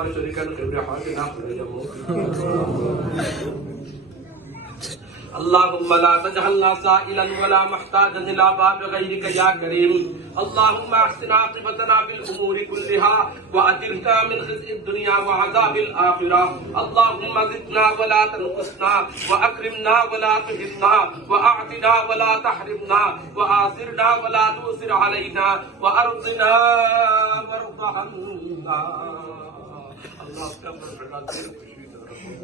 دوار شریکان خیور حاجنا خرجمو اللهم لا تجعلنا سائلا ولا محتاجا الى باب غيرك يا كريم اللهم احسن عاقبتنا في الامور كلها واجرنا من خزي الدنيا وعذاب الاخره اللهم زدنا ولا تنقصنا واكرمنا ولا تهنا واعطنا ولا تحرمنا واثرنا ولا تؤثر علينا وارضنا وارض عنا sistemler fena değil.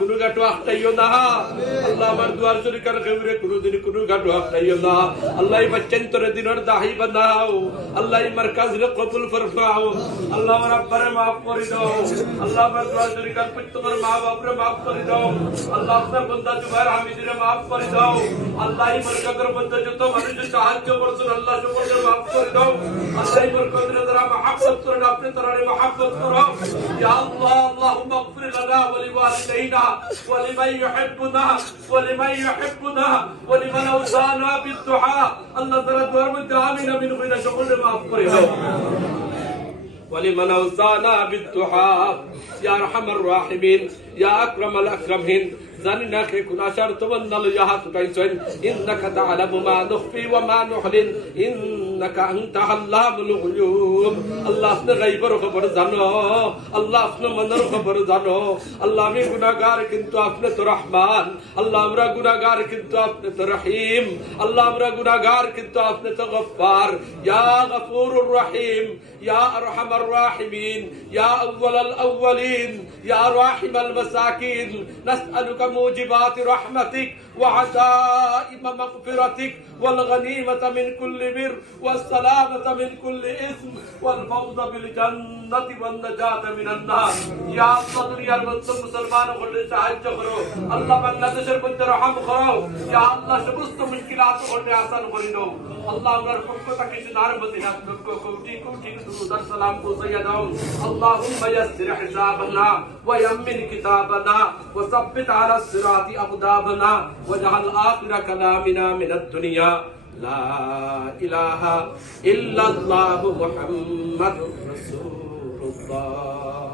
কোনো গাটো আটাইও না আল্লাহ আমার দুয়ার শরিকান খেউরে কোনদিন কোনো গাটো আটাইও না আল্লাহ বাচ্চান্তরে দিনর দাহি বানাও আল্লাহ মার্কাজ রে কবুল ফরমাও আল্লাহ আমার আব্বারে মাফ করে দাও اللہ پر دعا دری کر پچھ تمہارے ماں باپ رہے معاف کر جاؤ۔ اللہ اپنا بندہ جو بہر حمید رے معاف کر جاؤ۔ اللہ ہی مرکہ کر بندہ جو تو ہمارے جو چاہت جو برسول اللہ جو برسول معاف کر جاؤ۔ اللہ ہی مرکہ کر ذرا محبت کرنا اپنے طرح نے محبت کرو یا اللہ، اللہم اغفر لنا ولی والدینا ولوالدینا ولمن يحبنا ولمن يحبنا ولمن اوصانا بالدعاء۔ اللہ تعالی دوار میں دعا میں نبی نبی نشکر معاف کرے ولمن أوصانا بالدعاء. يا أرحم الراحمين. يا أكرم الأكرمين. زاني ناخي شرط أشرت ونال يهات بيسوين. إنك تعلم ما نخفي وما نحلن إنك أنت علام الغيوب الله سن غيب رخبر خبر زانو الله سن من رخبر خبر زانو الله مي غار كنتو اپنے تو الله مرا امرا غار كنتو اپنے ترحيم الله مرا امرا غار كنتو اپنے تو يا غفور الرحيم. يا أرحم الراحمين. يا أول الأولين. يا راحم المساكين. نسألك موجبات رحمتك وعزائم مغفرتك والغنيمة من كل بر والسلامة من كل إثم والفوز بالجنة والنجاة من النار يا الله دنيا المسلم مسلمان করলে সাহায্য করো আল্লাহ বাংলাদেশের মধ্যে রহম করো ইয়া আল্লাহ সমস্ত মুশকিলাত করলে আসান করে দাও আল্লাহ আমরার পক্ষ থেকে সিনার মদিনা লক্ষ কোটি কোটি দুরুদ আর সালাম পৌঁছাইয়া দাও আল্লাহুম্মা ইয়াসসির হিসাবানা ওয়া ইয়াম্মিন কিতাবানা ওয়া সাব্বিত আলা الصراط أبدابنا وجعل آخر كلامنا من الدنيا لا إله إلا الله محمد رسول الله